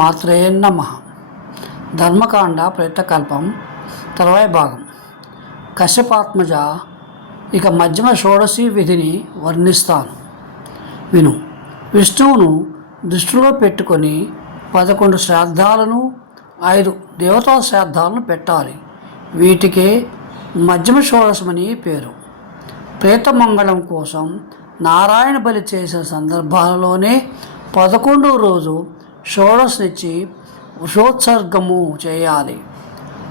మాత్రే నమ. ధర్మకాండ ప్రయత్నకల్పం తర్వాయి భాగం. కశ్యపాత్మజ ఇక మధ్యమ షోడశి విధిని వర్ణిస్తాను. విను. విష్ణువును దృష్టిలో పెట్టుకొని పదకొండు శ్రాద్ధాలను ఐదు దేవతా శ్రాద్ధాలను పెట్టాలి. వీటికే మధ్యమ షోడశమని పేరు. ప్రేతమంగళం కోసం నారాయణ బలి చేసిన సందర్భాలలోనే పదకొండవ రోజు షోడశనిచ్చి ఉషోత్సర్గము చేయాలి.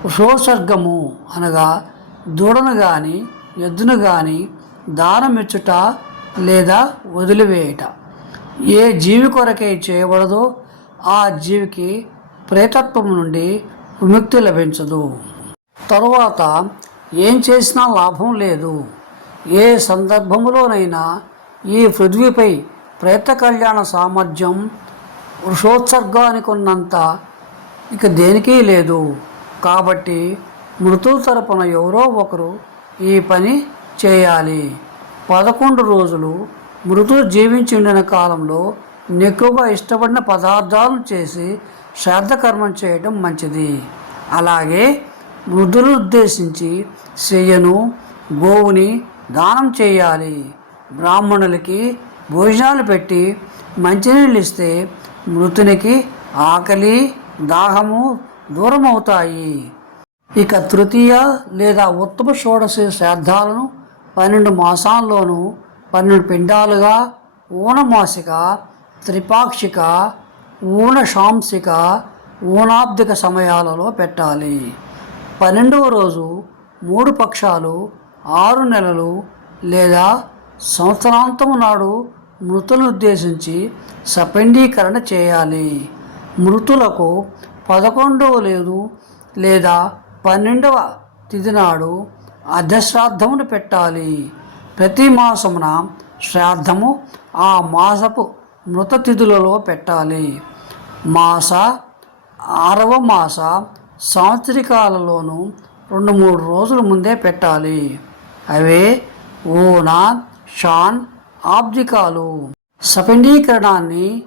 ఉషోత్సర్గము అనగా దూడను కానీ ఎద్దును కానీ దానమిచ్చుట లేదా వదిలివేయట. ఏ జీవి కొరకై చేయబడదో ఆ జీవికి ప్రేతత్వం నుండి విముక్తి లభించదు. తరువాత ఏం చేసినా లాభం లేదు. ఏ సందర్భములోనైనా ఈ పృథ్వీపై ప్రేత కళ్యాణ సామర్థ్యం వృషోత్సర్గానికి ఉన్నంత ఇక దేనికి లేదు. కాబట్టి మృతు తరపున ఎవరో ఒకరు ఈ పని చేయాలి. పదకొండు రోజులు మృతు జీవించి ఉండిన కాలంలో నెక్కువగా ఇష్టపడిన పదార్థాలను చేసి శ్రాద్ధకర్మం చేయడం మంచిది. అలాగే మృదులు ఉద్దేశించి శయ్యను గోవుని దానం చేయాలి. బ్రాహ్మణులకి భోజనాలు పెట్టి మంచినీళ్ళు ఇస్తే మృతునికి ఆకలి దాహము దూరం అవుతాయి ఇక తృతీయ లేదా ఉత్తమ షోడశి శ్రాద్ధాలను పన్నెండు మాసాల్లోనూ పన్నెండు పిండాలుగా ఊనమాసిక త్రిపాక్షిక ఊనశాంసిక ఊనాబ్దిక సమయాలలో పెట్టాలి. పన్నెండవ రోజు మూడు పక్షాలు ఆరు నెలలు లేదా సంవత్సరాంతము నాడు మృతులను ఉద్దేశించి సపిండీకరణ చేయాలి. మృతులకు పదకొండవ లేదు లేదా పన్నెండవ తిథి నాడు అర్ధశ్రాద్ధమును పెట్టాలి. ప్రతి మాసమున శ్రాద్ధము ఆ మాసపు మృత తిథులలో పెట్టాలి. మాస ఆరవ మాస సంవత్సరికాలలోనూ రెండు మూడు రోజుల ముందే పెట్టాలి. అవే ఓనా షాన్ ఆబ్దికాలు సపిండీకరణాన్ని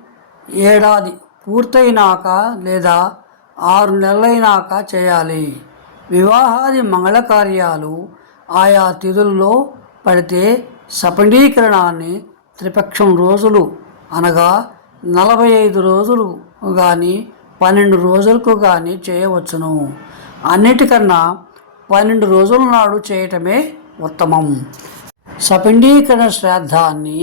ఏడాది పూర్తయినాక లేదా ఆరు నెలలైనాక చేయాలి. వివాహాది మంగళ కార్యాలు ఆయా తిథుల్లో పడితే సపిండీకరణాన్ని త్రిపక్షం రోజులు అనగా నలభై ఐదు రోజులు కానీ పన్నెండు రోజులకు కానీ చేయవచ్చును. అన్నిటికన్నా పన్నెండు రోజుల నాడు చేయటమే ఉత్తమం. సపిండీకరణ శ్రాద్ధాన్ని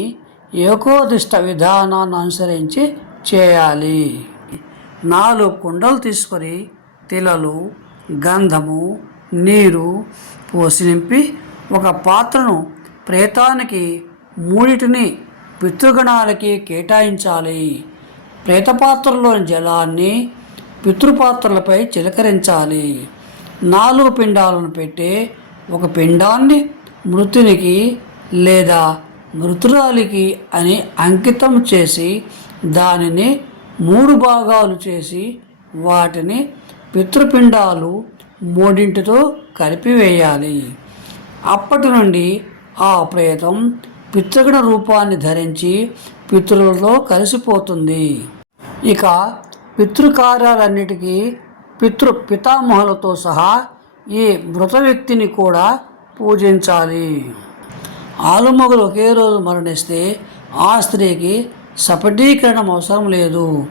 ఏకోదిష్ట విధానాన్ని అనుసరించి చేయాలి. నాలుగు కుండలు తీసుకొని తిలలు గంధము నీరు పోసి నింపి ఒక పాత్రను ప్రేతానికి మూడిటిని పితృగణాలకి కేటాయించాలి. ప్రేతపాత్రలోని జలాన్ని పితృపాత్రలపై చిలకరించాలి. నాలుగు పిండాలను పెట్టి ఒక పిండాన్ని మృతునికి లేదా మృతురాలికి అని అంకితం చేసి దానిని మూడు భాగాలు చేసి వాటిని పితృపిండాలు మూడింటితో కలిపివేయాలి. అప్పటి నుండి ఆ ప్రేతం పితృగణ రూపాన్ని ధరించి పితృలతో కలిసిపోతుంది. ఇక పితృకార్యాలన్నిటికీ పితృ పితామహులతో సహా ఈ మృత వ్యక్తిని కూడా పూజించాలి. ఆలుమగలు ఒకే రోజు మరణిస్తే ఆ స్త్రీకి సపటీకరణం అవసరం లేదు.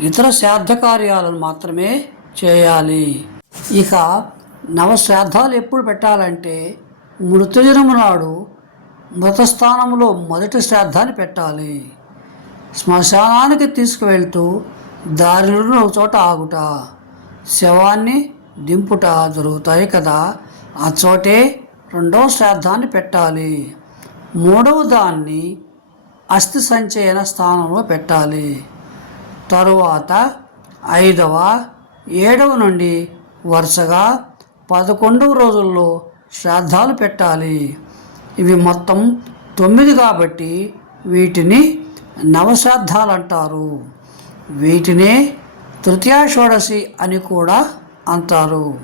ఇతర శ్రాద్ధ కార్యాలను మాత్రమే చేయాలి. ఇక నవశ్రాద్ధాలు ఎప్పుడు పెట్టాలంటే మృతజనము నాడు మృతస్థానంలో మొదటి శ్రాద్ధాన్ని పెట్టాలి. శ్మశానానికి తీసుకువెళ్తూ దారిలో ఒక చోట ఆగుట. శవాన్ని దింపుట జరుగుతాయి కదా ఆ చోటే రెండో శ్రాద్ధాన్ని పెట్టాలి. మూడవ దాన్ని అస్థి సంచయన స్థానంలో పెట్టాలి. తరువాత ఐదవ ఏడవ నుండి వరుసగా పదకొండవ రోజుల్లో శ్రాద్ధాలు పెట్టాలి. ఇవి మొత్తం తొమ్మిది కాబట్టి వీటిని నవశ్రాద్ధాలు అంటారు వీటినే తృతీయ షోడశి అని కూడా అంటారు.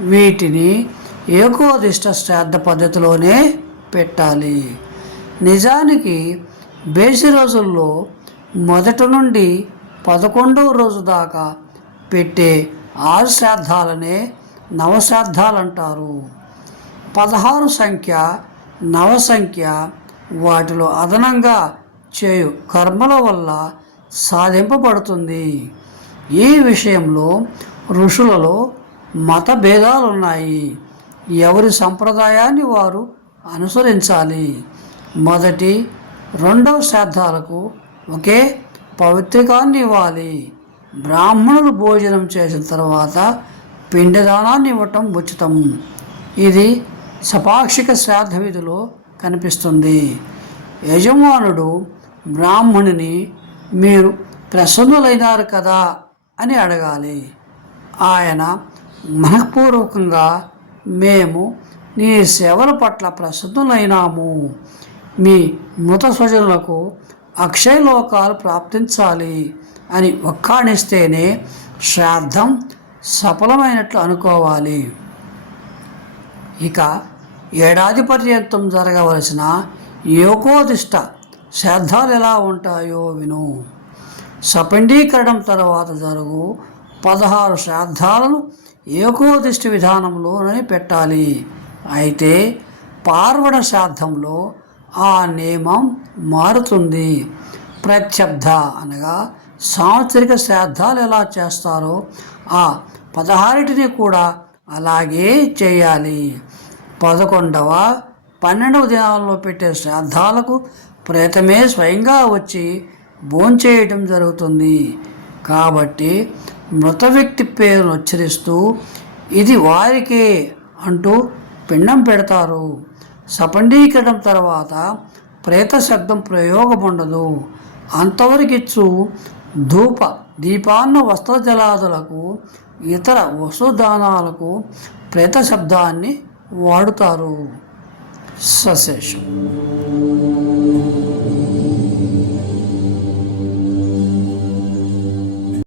వీటిని ఏకోదిష్ట శ్రాద్ధ పద్ధతిలోనే పెట్టాలి. నిజానికి బేసి రోజుల్లో మొదటి నుండి పదకొండవ రోజు దాకా పెట్టే ఆరు శ్రాద్ధాలనే నవశ్రాద్ధాలు అంటారు పదహారు సంఖ్య నవ సంఖ్య వాటిలో అదనంగా చేయు కర్మల వల్ల సాధింపబడుతుంది. ఈ విషయంలో ఋషులలో మత భేదాలు ఉన్నాయి ఎవరి సంప్రదాయాన్ని వారు అనుసరించాలి. మొదటి రెండవ శ్రాద్ధాలకు ఒకే పవిత్రికాన్ని ఇవ్వాలి. బ్రాహ్మణులు భోజనం చేసిన తర్వాత పిండదానాన్ని ఇవ్వటం ఉచితం. ఇది సపాక్షిక శ్రాద్ధ విధిలో కనిపిస్తుంది. యజమానుడు బ్రాహ్మణుని మీరు ప్రసన్నులైనారు కదా అని అడగాలి. ఆయన మనఃపూర్వకంగా మేము నీ సేవల పట్ల ప్రసిద్ధులైనాము. మీ మృత స్వజనులకు అక్షయలోకాలు ప్రాప్తించాలి అని ఒక్కాణిస్తేనే శ్రాద్ధం సఫలమైనట్లు అనుకోవాలి. ఇక ఏడాది పర్యంతం జరగవలసిన ఏకోదిష్ట శ్రాద్ధాలు ఎలా ఉంటాయో విను. సపిండీకరణం తర్వాత జరుగు పదహారు శ్రాద్ధాలను ఏకోదిష్టి విధానంలోనే పెట్టాలి. అయితే పార్వణ శాంతంలో ఆ నియమం మారుతుంది. ప్రత్యబ్ధ అనగా సాంవత్సరిక శ్రాద్ధాలు ఎలా చేస్తారో ఆ పదహారిటిని కూడా అలాగే చేయాలి. పదకొండవ పన్నెండవ దినాల్లో పెట్టే శ్రాద్ధాలకు ప్రేతమే స్వయంగా వచ్చి భోంచేయటం జరుగుతుంది. కాబట్టి మృత వ్యక్తి పేరును ఉచ్చరిస్తూ ఇది వారికే అంటూ పిండం పెడతారు. సపండీకరణం తర్వాత ప్రేత శబ్దం ప్రయోగం ఉండదు అంతవరకిచ్చు ధూప దీపాన్న వస్త్రజలాదులకు ఇతర వస్తుదానాలకు ప్రేత శబ్దాన్ని వాడుతారు. సశేషం.